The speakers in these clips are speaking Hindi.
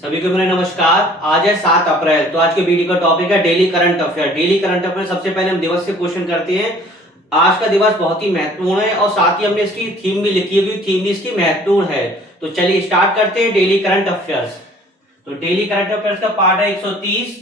सभी को मेरा नमस्कार। आज है 7 अप्रैल। तो आज के वीडियो का टॉपिक है daily current affair. Daily current affair सबसे पहले हम दिवस से क्वेश्चन करते हैं। आज का दिवस बहुत ही महत्वपूर्ण है और साथ ही हमने इसकी थीम भी लिखी हुई, थीम भी इसकी महत्वपूर्ण है। तो चलिए स्टार्ट करते हैं डेली करंट अफेयर्स। तो डेली करंट अफेयर्स का पार्ट है 130।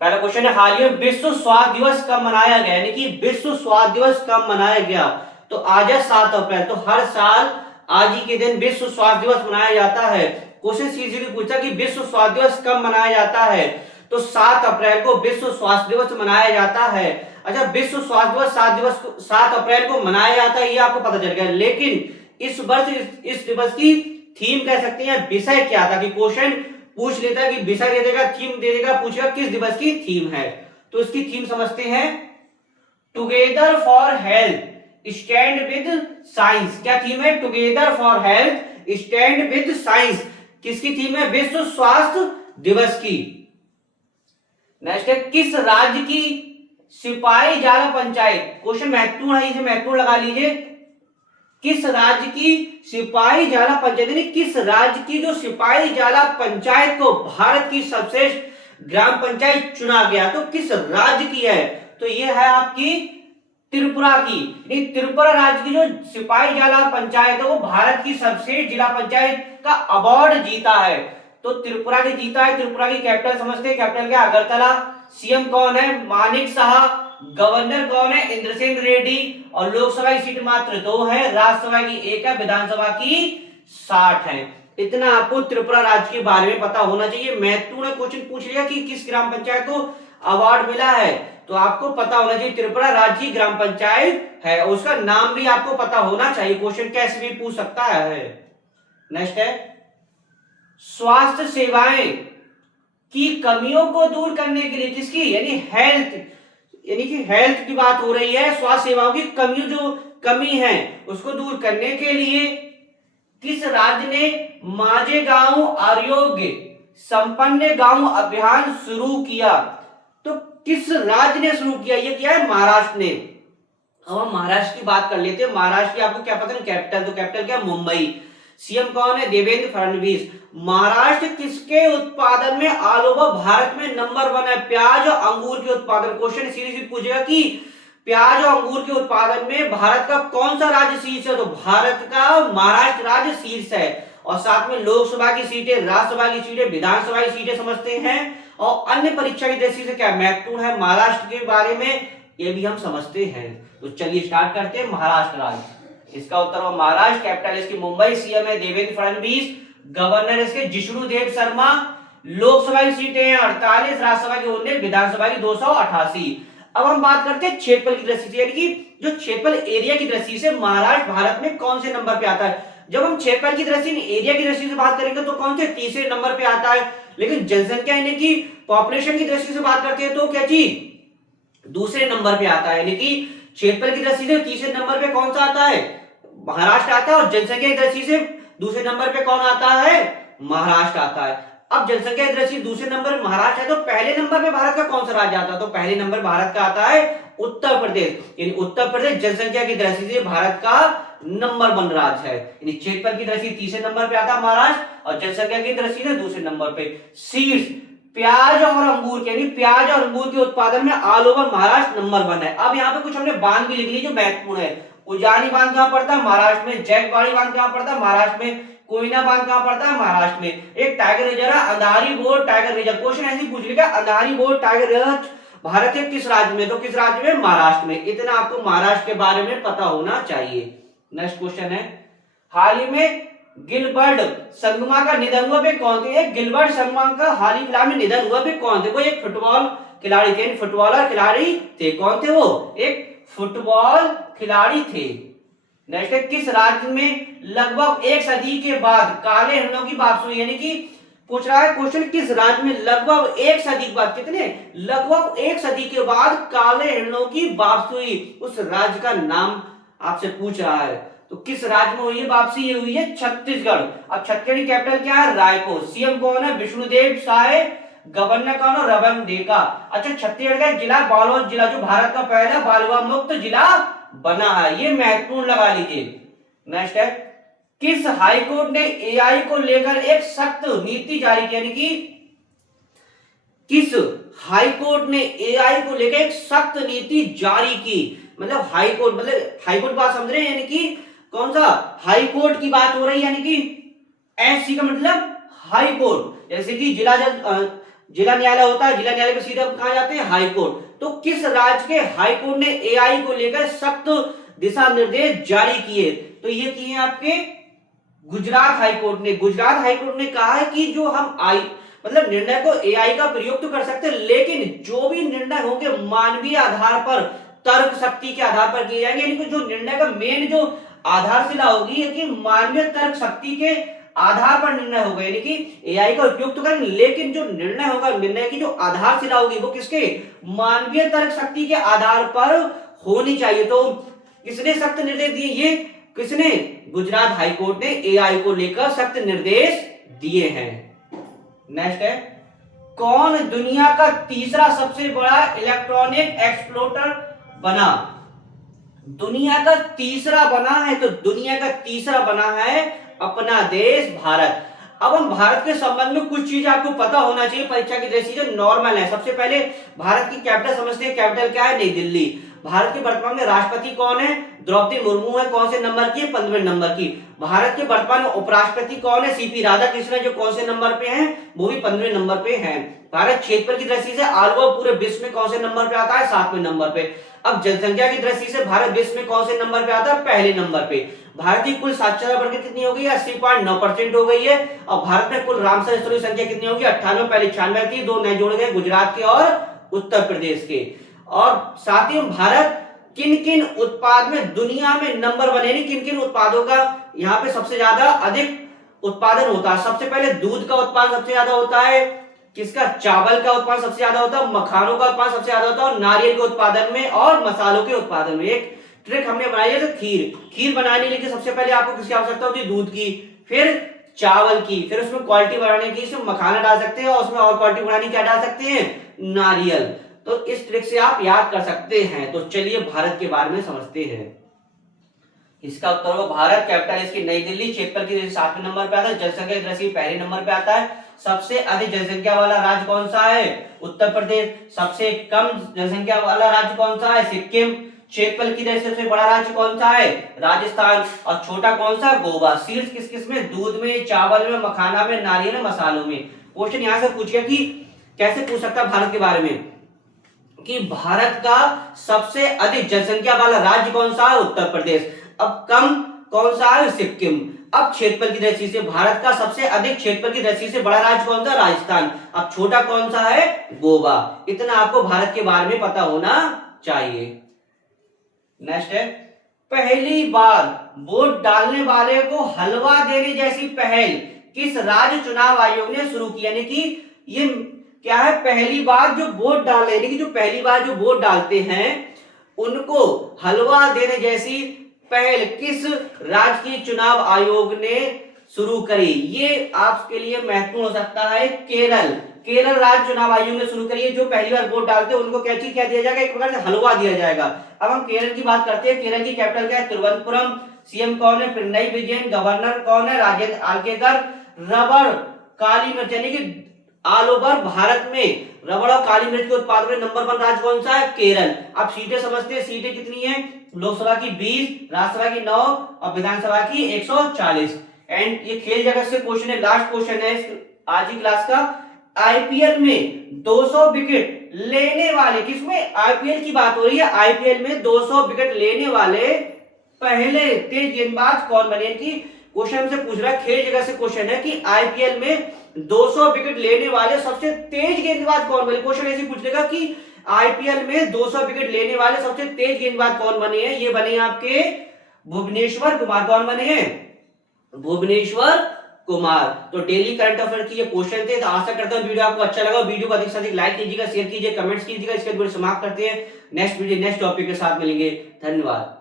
पहला क्वेश्चन है, हाल ही में विश्व स्वास्थ्य दिवस कब मनाया गया, यानी कि विश्व स्वास्थ्य दिवस कब मनाया गया। तो आज है 7 अप्रैल। तो हर साल आज ही के दिन विश्व स्वास्थ्य दिवस मनाया जाता है। क्वेश्चन सीधे पूछा कि विश्व स्वास्थ्य दिवस कब मनाया जाता है, तो 7 अप्रैल को विश्व स्वास्थ्य दिवस मनाया जाता है। अच्छा, विश्व स्वास्थ्य दिवस 7 अप्रैल को मनाया जाता है, ये आपको पता चल गया। लेकिन इस वर्ष इस दिवस की थीम कह सकते हैं, विषय क्या था, कि क्वेश्चन पूछ लेता है कि विषय दे देगा, थीम दे देगा, पूछेगा किस दिवस की थीम है। तो इसकी थीम समझते हैं, together for health stand with science. क्या थीम है? Together for health stand with science. किसकी थीम है? विश्व स्वास्थ्य दिवस की। नेक्स्ट है, किस राज्य की सिपाही जाला पंचायत, क्वेश्चन महत्वपूर्ण है, इसे महत्वपूर्ण लगा लीजिए। किस राज्य की सिपाही जाला पंचायत, यानी किस राज्य की जो सिपाही जाला पंचायत को भारत की सर्वश्रेष्ठ ग्राम पंचायत चुना गया, तो किस राज्य की है? तो यह है आपकी त्रिपुरा की। त्रिपुरा राज्य की जो सिपाही जाला पंचायत है वो भारत की सर्वश्रेष्ठ जिला पंचायत का अवार्ड जीता है। तो त्रिपुरा ने जीता है। त्रिपुरा की कैपिटल समझते हैं, कैपिटल क्या? अगरतला। सीएम कौन है? मानिक शाह। गवर्नर कौन है? इंद्रसेन रेड्डी। और लोकसभा की सीट मात्र 2 है, राज्यसभा की 1 है, विधानसभा की 60 है। इतना आपको त्रिपुरा राज्य के बारे में पता होना चाहिए। महत्वपूर्ण क्वेश्चन पूछ लिया कि किस ग्राम पंचायत को अवार्ड मिला है, तो आपको पता होना चाहिए त्रिपुरा राज्य की ग्राम पंचायत है। उसका नाम भी आपको पता होना चाहिए, क्वेश्चन कैसे भी पूछ सकता है। नेक्स्ट है, स्वास्थ्य सेवाएं की कमियों को दूर करने के लिए, किसकी? यानी हेल्थ, यानी कि हेल्थ की बात हो रही है। स्वास्थ्य सेवाओं की कमी, जो कमी है उसको दूर करने के लिए किस राज्य ने मांझेगांव आरोग्य संपन्न गांव अभियान शुरू किया? तो किस राज्य ने शुरू किया? ये क्या है? महाराष्ट्र ने। अब हम महाराष्ट्र की बात कर लेते हैं। महाराष्ट्र की आपको क्या पता है? कैपिटल, तो कैपिटल क्या? मुंबई। सीएम कौन है? देवेंद्र फडणवीस। महाराष्ट्र किसके उत्पादन में ऑल ओवर भारत में नंबर 1 है? प्याज और अंगूर के उत्पादन। क्वेश्चन सीरीज पूछेगा कि प्याज और अंगूर के उत्पादन में भारत का कौन सा राज्य शीर्ष है? तो भारत का महाराष्ट्र राज्य शीर्ष है। और साथ में लोकसभा की सीटें, राज्यसभा की सीटें, विधानसभा की सीटें समझते हैं। और अन्य परीक्षा की दृष्टि से क्या महत्वपूर्ण है महाराष्ट्र के बारे में, ये भी हम समझते हैं। तो चलिए स्टार्ट करते हैं। महाराष्ट्र राज्य, इसका उत्तर होगा महाराष्ट्र। कैपिटल इसकी मुंबई। सीएम है देवेंद्र फडणवीस। गवर्नर इसके जिष्णुदेव शर्मा। लोकसभा की सीटें हैं 48, राज्यसभा की 19, विधानसभा की 288। अब हम बात करते हैं क्षेत्रफल की दृष्टि से, यानी कि जो क्षेत्रफल एरिया की दृष्टि से महाराष्ट्र भारत में कौन से नंबर पे आता है। जब हम क्षेत्रफल की दृष्टि, एरिया की दृष्टि से बात करेंगे तो कौन से? तीसरे नंबर पे आता है। लेकिन जनसंख्या यानी कि पॉपुलेशन की दृष्टि से बात करते हैं तो क्या चीज? दूसरे नंबर पे आता है। यानी कि क्षेत्रफल की दृष्टि से तीसरे नंबर पे कौन सा आता है? महाराष्ट्र आता है। और जनसंख्या की दृष्टि से दूसरे नंबर पे कौन आता है? महाराष्ट्र आता है। अब जनसंख्या की दृष्टि दूसरे नंबर पे महाराष्ट्र है, तो पहले नंबर पे भारत का कौन सा राज्य आता है? तो पहले नंबर भारत का आता है उत्तर प्रदेश। यानी उत्तर प्रदेश जनसंख्या की दृष्टि से भारत का नंबर 1 राज्य है। यानी क्षेत्रफल की दृष्टि तीसरे नंबर पे आता है महाराष्ट्र, और जनसंख्या की दृष्टि से दूसरे नंबर पे। शीर्ष प्याज और अंगूर के, यानी प्याज और अंगूर के उत्पादन में ऑल ओवर महाराष्ट्र नंबर 1 है। अब यहाँ पे कुछ हमने बांध भी लिख ली जो महत्वपूर्ण है। उजानी बांध कहां पड़ता है? महाराष्ट्र में। जैकवाड़ी बांध कहां पड़ता है? महाराष्ट्र में। कोयना बांध कहां पड़ता है? महाराष्ट्र में। एक टाइगर रिजर्व है Andhari board tiger reserve. Question ऐसे पूछ लिया, Andhari board tiger reserve Bharat के किस राज्य में? तो किस राज्य में? महाराष्ट्र में। इतना आपको महाराष्ट्र के बारे में पता होना चाहिए। नेक्स्ट क्वेश्चन है, हाल ही में गिलबर्ट संगमा का निधन हुआ भी कौन थे? गिलबर्ट संगमा का हाल ही फिलहाल में निधन हुआ भी कौन थे? वो एक फुटबॉल खिलाड़ी थे, फुटबॉलर खिलाड़ी थे। कौन थे वो? एक फुटबॉल खिलाड़ी थे। नेक्स्ट है, किस राज्य में लगभग 1 सदी के बाद काले हिरणों की वापसी हुई? यानी कि पूछ रहा है क्वेश्चन, किस राज्य में लगभग 1 सदी के बाद, कितने? लगभग 1 सदी के बाद काले हिरणों की वापसी हुई। उस राज्य का नाम आपसे पूछ रहा है। तो किस राज्य में हुई है वापसी? ये हुई है छत्तीसगढ़। अब छत्तीसगढ़ की कैपिटल क्या है? रायपुर। सीएम कौन है? विष्णुदेव साय। गवर्नर कौन है? रमन डेका। अच्छा, छत्तीसगढ़ का जिला बालोद जिला, जो भारत का पहला बाल विवाह मुक्त जिला बना है, ये महत्वपूर्ण लगा लीजिए। नेक्स्ट है, किस हाईकोर्ट ने एआई को लेकर एक सख्त नीति जारी की, यानी कि किस हाईकोर्ट ने एआई को लेकर एक सख्त नीति जारी की। मतलब हाईकोर्ट, मतलब हाईकोर्ट बात समझ रहे हैं, यानी कि कौन सा हाईकोर्ट की बात हो रही है, यानी कि एससी का मतलब हाई कोर्ट। जैसे कि जिला न्यायालय होता है, जिला न्यायालय पे सीधे कहा जाते हैं हाई कोर्ट। तो किस राज्य के हाई कोर्ट ने एआई को लेकर सख्त दिशा निर्देश जारी किए? तो ये किए आपके गुजरात हाई कोर्ट ने। गुजरात हाई कोर्ट ने कहा है कि जो हम मतलब निर्णय को एआई का प्रयोग तो कर सकते हैं, लेकिन जो भी निर्णय होंगे मानवीय आधार पर, तर्क शक्ति के आधार पर किए जाएंगे। यानी कि जो निर्णय का मेन जो आधारशिला होगी कि मानवीय तर्क शक्ति के आधार पर निर्णय होगा। यानी कि एआई का उपयोग तो करेंगे, लेकिन जो निर्णय होगा, निर्णय की जो आधारशिला होगी वो किसके, मानवीय तर्क शक्ति के आधार पर होनी चाहिए। तो किसने सख्त निर्देश दिए? ये किसने? गुजरात हाईकोर्ट ने एआई को लेकर सख्त निर्देश दिए हैं। नेक्स्ट है, कौन दुनिया का तीसरा सबसे बड़ा इलेक्ट्रॉनिक एक्सप्लोटर बना? दुनिया का तीसरा बना है, तो दुनिया का तीसरा बना है अपना देश भारत। अब हम भारत के संबंध में कुछ चीज आपको पता होना चाहिए, परीक्षा की दृष्टि से नॉर्मल है। सबसे पहले भारत की कैपिटल समझते हैं। कैपिटल क्या है? नई दिल्ली। भारत के वर्तमान में राष्ट्रपति कौन है? द्रौपदी मुर्मू है। कौन से नंबर की? 15वें नंबर की। भारत के वर्तमान में उपराष्ट्रपति कौन है? सीपी राधाकृष्णन, जो कौन से नंबर पे हैं? वो भी 15वें नंबर पे हैं। भारत क्षेत्रफल की दृष्टि से आलू पूरे विश्व में कौन से नंबर पे आता है? 7वें नंबर पे। अब जनसंख्या की दृष्टि से भारत विश्व में कौन से नंबर पे आता है? पहले नंबर पे। भारत की कुल साक्षरता बढ़कर कितनी हो गई है? 80.9% हो गई है। और भारत में कुल रामसर स्थलों की संख्या कितनी होगी? 98। पहले 96 थी, 2 नए जोड़े गए, गुजरात के और उत्तर प्रदेश के। और साथ ही भारत किन किन उत्पाद में दुनिया में नंबर बने, किन किन उत्पादों का यहाँ पे सबसे ज्यादा अधिक उत्पादन होता है? सबसे पहले दूध का उत्पादन सबसे ज्यादा होता है। किसका? चावल का उत्पादन सबसे ज्यादा होता है। मखानों का उत्पादन सबसे ज्यादा होता है, और नारियल के उत्पादन में और मसालों के उत्पादन में। एक ट्रिक हमने बनाई है, तो खीर बनाने के लिए सबसे पहले आपको किसकी आवश्यकता होती है? दूध की, फिर चावल की, फिर उसमें क्वालिटी बढ़ाने की इसमें मखाना डाल सकते हैं, और उसमें और क्वालिटी बढ़ाने की क्या डाल सकते हैं? नारियल। तो इस ट्रिक से आप याद कर सकते हैं। तो चलिए भारत के बारे में समझते हैं। इसका उत्तर होगा भारत। कैपिटल इसकी नई दिल्ली। क्षेत्रफल की 7वें नंबर पे आता है। जनसंख्या की दृष्टि से पहले नंबर पे आता है। सबसे अधिक जनसंख्या वाला राज्य कौन सा है? उत्तर प्रदेश। सबसे कम जनसंख्या वाला राज्य कौन सा है? सिक्किम। क्षेत्रफल की दृष्टि से सबसे बड़ा राज्य कौन सा है? राजस्थान। और छोटा कौन सा? गोवा। शीर्ष किस किस में? दूध में, चावल में, मखाना में, नारियल में, मसालों में। क्वेश्चन यहां से पूछिए कि कैसे पूछ सकता है भारत के बारे में, कि भारत का सबसे अधिक जनसंख्या वाला राज्य कौन सा है? उत्तर प्रदेश। अब कम कौन सा है? सिक्किम। अब क्षेत्रफल की दृष्टि से भारत का सबसे अधिक क्षेत्रफल की दृष्टि से बड़ा राज्य कौन सा? राजस्थान। अब छोटा कौन सा है? गोवा। इतना आपको भारत के बारे में पता होना चाहिए। नेक्स्ट है, पहली बार वोट डालने वाले को हलवा देने जैसी पहल किस राज्य चुनाव आयोग ने शुरू की? यानी कि ये क्या है? पहली बार जो वोट डालने, यानी कि जो पहली बार जो वोट डालते हैं उनको हलवा देने जैसी पहल किस राज्य की चुनाव आयोग ने शुरू करी? ये आपके लिए महत्वपूर्ण हो सकता है। केरल। केरल राज्य चुनाव आयोग ने शुरू करी है। जो पहली बार वोट डालते हैं उनको क्या दिया जाएगा? एक प्रकार से हलवा दिया जाएगा। अब हम केरल की बात करते हैं। केरल की कैपिटल क्या है? तिरुवनंतपुरम। सीएम कौन है? पिनराई विजयन। गवर्नर कौन है? राजेंद्र आर्लेकर। रबड़, काली मिर्च, यानी कि ऑल ओवर भारत में रबड़ और काली मिर्च के उत्पादन में नंबर 1 राज्य कौन सा है? केरल। अब सीटें समझते हैं। सीटें कितनी है? लोकसभा की 20, राज्यसभा की 9 और विधानसभा की 140। एंड ये खेल जगत से क्वेश्चन है, लास्ट क्वेश्चन है आज की क्लास का। आईपीएल में 200 विकेट लेने वाले, किसमें? आईपीएल की बात हो रही है। आईपीएल में 200 विकेट लेने वाले पहले तेज गेंदबाज कौन बने? कि क्वेश्चन हमसे पूछ रहा है, खेल जगत से क्वेश्चन है कि आईपीएल में 200 विकेट लेने वाले सबसे तेज गेंदबाज कौन बने? क्वेश्चन ऐसे पूछ लेगा कि आईपीएल में 200 विकेट लेने वाले सबसे तेज गेंदबाज कौन बने हैं? ये बने आपके भुवनेश्वर कुमार। कौन बने हैं? भुवनेश्वर कुमार। तो डेली करंट अफेयर की ये क्वेश्चन थे। तो आशा करता हूं वीडियो आपको अच्छा लगा। वीडियो को अधिक से अधिक लाइक कीजिएगा, शेयर कीजिए, कमेंट्स कीजिएगा। इसके बाद समाप्त करते हैं। नेक्स्ट वीडियो नेक्स्ट टॉपिक के साथ मिलेंगे। धन्यवाद।